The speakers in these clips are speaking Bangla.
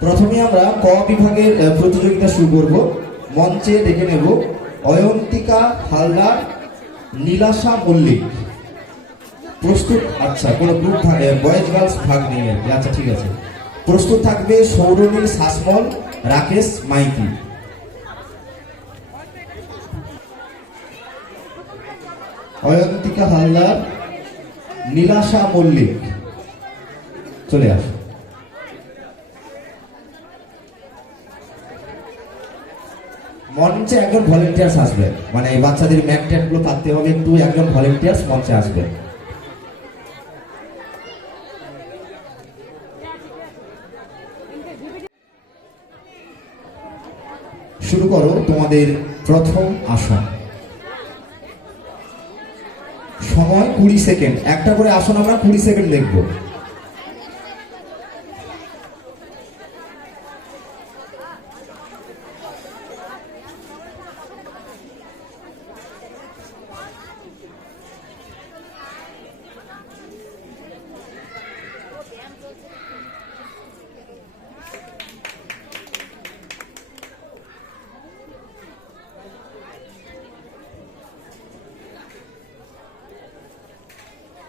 প্রথমে আমরা ক বিভাগের প্রতিযোগিতা শুরু করব। মঞ্চে ডেকে নেব অয়ন্তিকা হালদার, নীলাশা মল্লিক। প্রস্তুত? আচ্ছা কোনো গ্রুপ থাকে বয়েজ গার্লস ভাগ নেই আর। আচ্ছা ঠিক আছে। প্রস্তুত থাকবে সৌরনীল শাসমল, রাকেশ মাইতি। অয়ন্তিকা হালদার, নীলাশা মল্লিক। চলে আস। মঞ্চে একজন ভলেন্টিয়ার্স আসবে। মানে এই বাচ্চাদের ম্যাটগুলো থাকতে হবে, একটু একজন ভলেন্টিয়ার্স মঞ্চে আসবে। শুরু করো তোমাদের প্রথম আসন। সময় কুড়ি সেকেন্ড। একটা করে আসন আমরা কুড়ি সেকেন্ড দেখব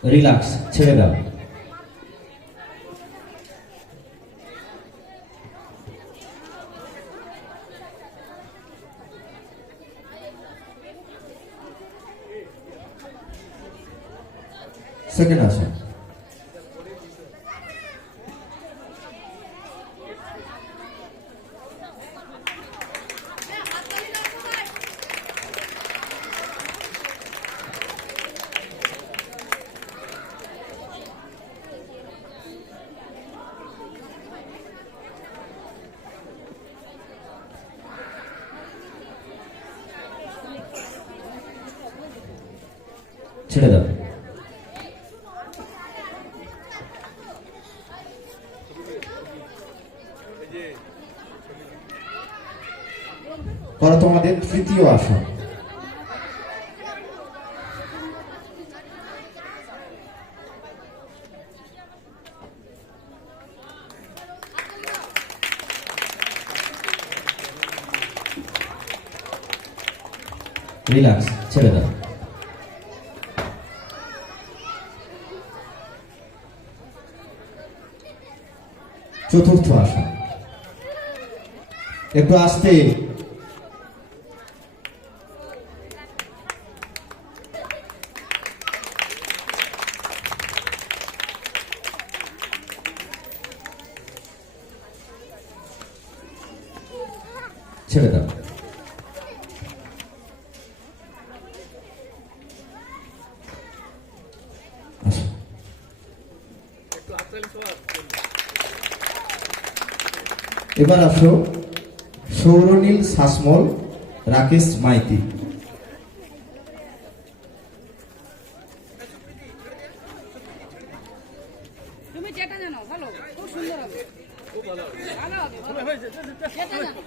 রিল্যাক্স ছেড়ে দাও সেকেন্ড আসে ছেড়ে দাও। করো তোমাদের তৃতীয় আসন। রিল্যাক্স ছেড়ে দাও। চতুর্থ আসন একটু আসতে ছেড়ে দাও আসো এবার আসো সৌরনীল শাসমল রাকেশ মাইতি। ভালো খুব সুন্দর হবে। ভালো হবে ভালো হবে যেটা জানো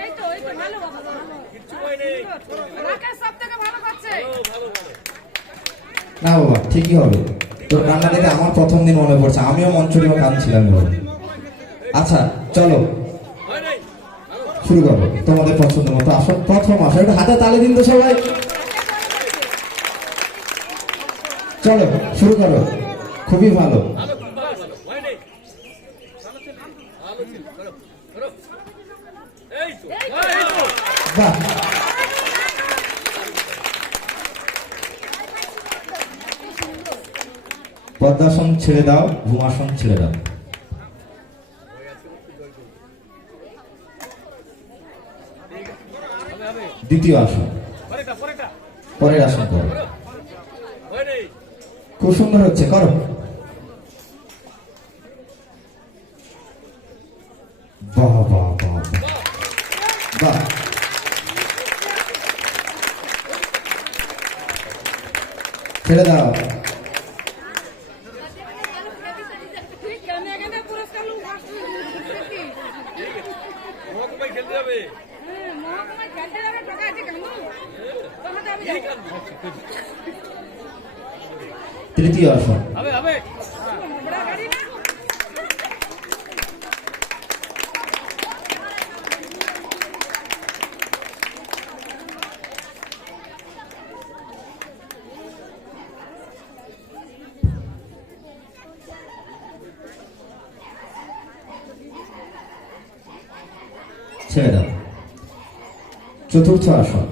এই তো এই তো ভালো বাবা ভালো রাকেশ সব থেকে ভালো করছে না বাবা ঠিকই হবে? তোর কান্না দেখে আমার প্রথম দিন মনে পড়ছে, আমিও মঞ্চনীয় কাঁদছিলাম আচ্ছা চলো। শুরু করো, তোমাদের পছন্দ মতো আসো, প্রথম আসো। একটু হাতে তালে দিন তো সবাই। চলো, শুরু করো। খুবই ভালো। বাহ। পদ্মাসন ছেড়ে দাও ঘুমাসন ছেড়ে দাও। দ্বিতীয় আসন। পরের আসন করো। খুব সুন্দর হচ্ছে, করো। বাহ বাহ বাহ। বাহ। ছেড়ে দাও কেন এখানে পুরস্কার লোক আসছে? মহকুমায় খেলতে যাবে হ্যাঁ, মহকুমায় খেলতে যাবে, টাকা আছে কেন? তোমাকে আমি যাব। তৃতীয় আসন হবে হবে বড় গাড়ি না? ছেড়ে দাও চতুর্থ আসন।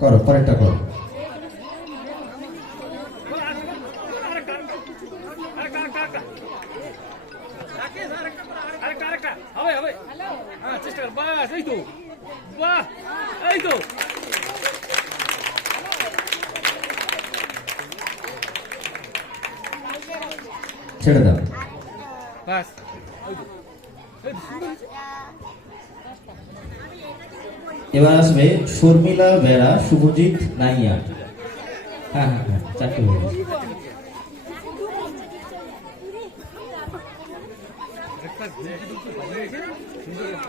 করো পরেরটা করো। ছেড়ে দাও এই তো এই তো সুন্দর হয়েছে। এবার আসবে শর্মিলা বেড়া শুভজিৎ নাইয়া হ্যাঁ হ্যাঁ হ্যাঁ চারটে হয়ে গেছে ঘুরে কিন্তু ভালো হয়েছে সুন্দর হয়েছে।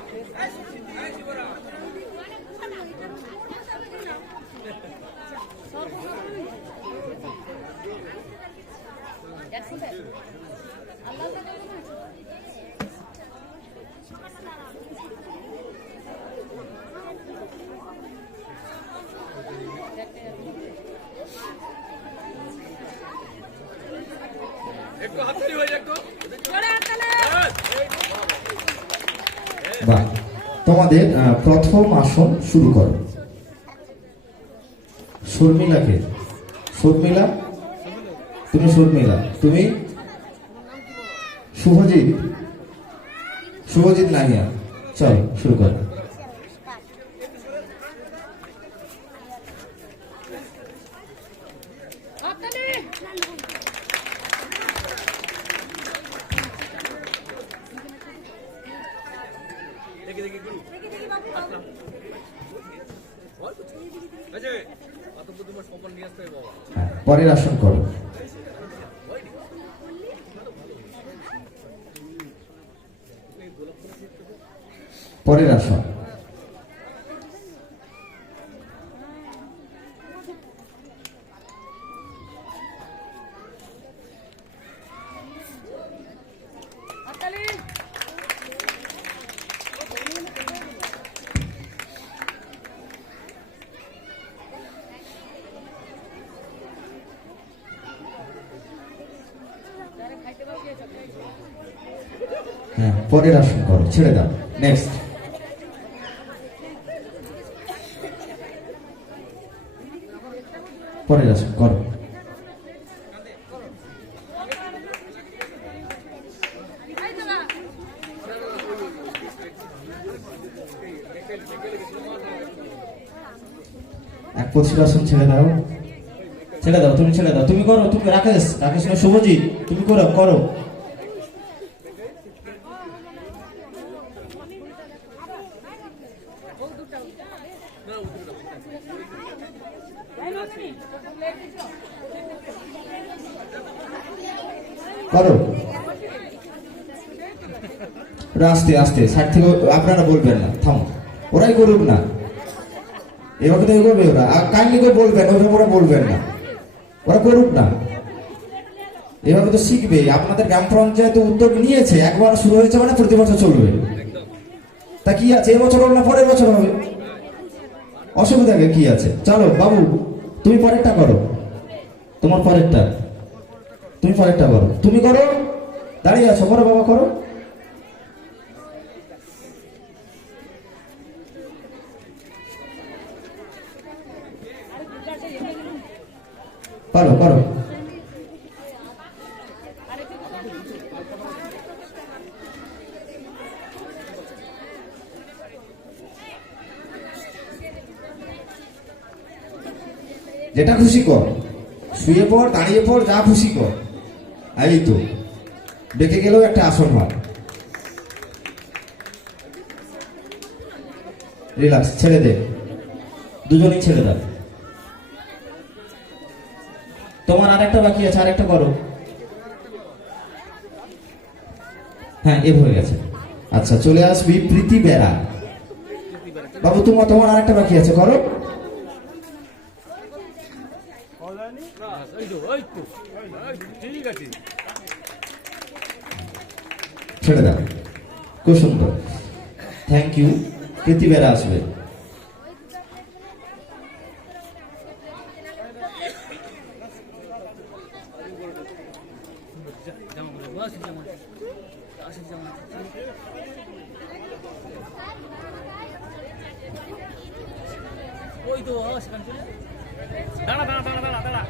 একটু হাততালি হয়ে যাক তো জোরে হাততালি। বাস, এই তো। বাহ তোমাদের প্রথম আসন শুরু করো। শর্মিলাকে। শর্মিলা? তুমি শর্মিলা। তুমি? শুভজিৎ। শুভজিৎ নাহিয়া। চলো, শুরু করো হাততালি। দেখি দেখি গুরু আসলাম বল আচ্ছা অত তোমার সম্মান নিয়ে আসতে হবে বাবা হ্যাঁ, পরের আসন করো। পরের আসন। পরের আসন করো, ছেড়ে দাও। নেক্সট পরের আসন করো। এক পঁচিশ আসন ছেড়ে দাও। ছেড়ে দাও, তুমি ছেড়ে দাও। তুমি করো, তুমি রাকেশ রাকেশ না শুভজিৎ, তুমি করো করো। করো। আস্তে আস্তে। সাইড থেকে আপনারা বলবেন না। থামো। ওরাই করুক না। এভাবে তো এগোবে ওরা। আর কাইন্ডলি করে বলবেন, ওইভাবে ওরা বলবেন না। ওরা করুক না। এভাবে তো শিখবে। আপনাদের গ্রাম পঞ্চায়েত উদ্যোগ নিয়েছে, একবার শুরু হয়েছে মানে প্রতি বছর চলবে। তা কি আছে? এবছর হোক না পরের বছর হবে। অসুবিধা কি আছে? চলো, বাবু। তুমি পরেরটা করো। তোমার পরেরটা। তুমি পরেরটা করো। তুমি করো। দাঁড়িয়ে আছো। করো বাবা, করো। পারো করো যেটা খুশি কর। শুয়ে পড়, দাঁড়িয়ে পড়, যা খুশি কর। এই তো। বেঁকে গেলেও একটা আসন হয় রিল্যাক্স, ছেড়ে দে। দুজনেই ছেড়ে দাও। তোমার আরেকটা বাকি আছে, আরেকটা করো। হ্যাঁ এ হয়ে গেছে। আচ্ছা চলে আসবি প্রীতি বেড়া বাবু, তোমার তোমার আরেকটা বাকি আছে, করো ব্যাস, এই তো এই তো এই তো, ঠিক আছে ছেড়ে দাও। খুব সুন্দর থ্যাংক ইউ প্রীতি আসবে। ওই তো দাঁড়া দাঁড়া দাঁড়া দাঁড়া দাঁড়া।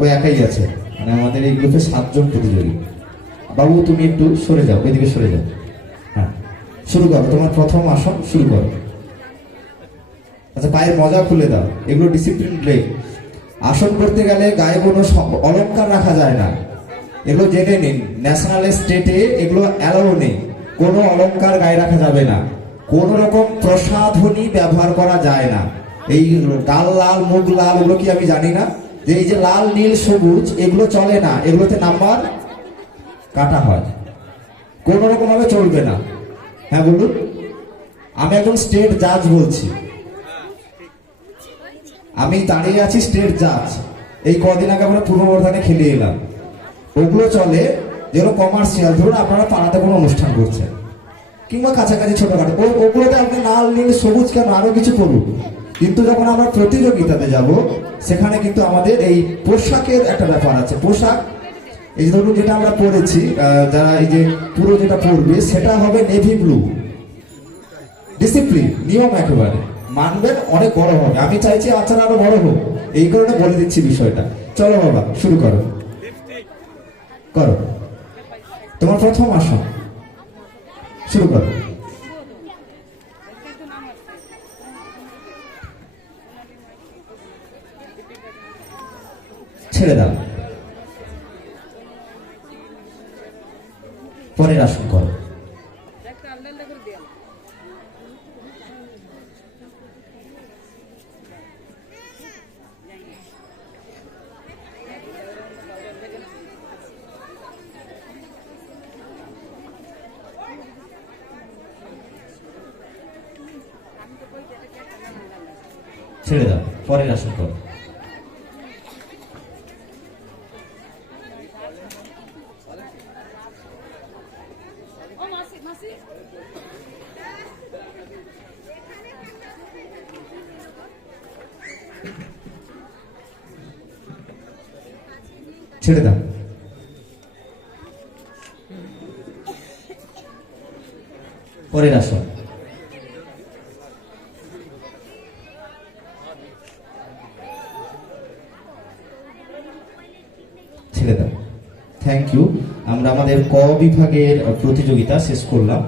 ওই একাই আছে। মানে আমাদের এই গ্রুপে সাতজন প্রতিযোগী। বাবু, তুমি একটু সরে যাও ওইদিকে সরে যাও। হ্যাঁ শুরু করো, তোমার প্রথম আসন শুরু করো। আচ্ছা পায়ের মজা খুলে দাও, এগুলো ডিসিপ্লিন ব্রেক আসন করতে গেলে গায়ে কোনো অলংকার রাখা যায় না। এগুলো জেনে নিন ন্যাশনাল স্টেটে এগুলো অ্যালাউ নেই। কোনো অলংকার গায়ে রাখা যাবে না। কোন রকম প্রসাধনী ব্যবহার করা যায় না। এই গাল লাল মুখ লাল, ওগুলো কি আমি জানি না? যে এই যে লাল, নীল, সবুজ, এগুলো চলে না, এগুলোতে নাম্বার কাটা হয়। কোন রকম ভাবে চলবে না। হ্যাঁ বলুন। আমি একজন স্টেট জাজ বলছি। আমি দাঁড়িয়ে আছি স্টেট জাজ। এই কদিন আগে আমরা পূর্ব বর্ধমানে খেলে এলাম। ওগুলো চলে যেগুলো কমার্শিয়াল ধরুন আপনারা পাড়াতে কোনো অনুষ্ঠান করছেন, কিংবা কাছাকাছি ছোটখাটো। ওগুলোতে আপনি লাল, নীল, সবুজ কেন? আরও কিছু করুন। কিন্তু যখন আমরা প্রতিযোগিতাতে যাব, সেখানে কিন্তু আমাদের এই পোশাকের একটা ব্যাপার আছে। পোশাক, এই ধরুন যেটা আমরা পরেছি যারা এই যে পুরো যেটা পরবে, সেটা হবে নেভি ব্লু ডিসিপ্লিন নিয়ম একেবারে। মানবেন, অনেক বড় হবে। আমি চাইছি আচার আরও বড় হোক। এই কারণে বলে দিচ্ছি বিষয়টা। চলো বাবা, শুরু করো। করো। তোমার প্রথম আসন। শুরু করো। ছেড়ে দাও। পরের আসন করো। ছেড়ে দাও। পরের আসন করো। ছেড়ে দাও। পরের আসন। ছেড়ে দাও। থ্যাংক ইউ আমরা আমাদের ক বিভাগের প্রতিযোগিতা শেষ করলাম।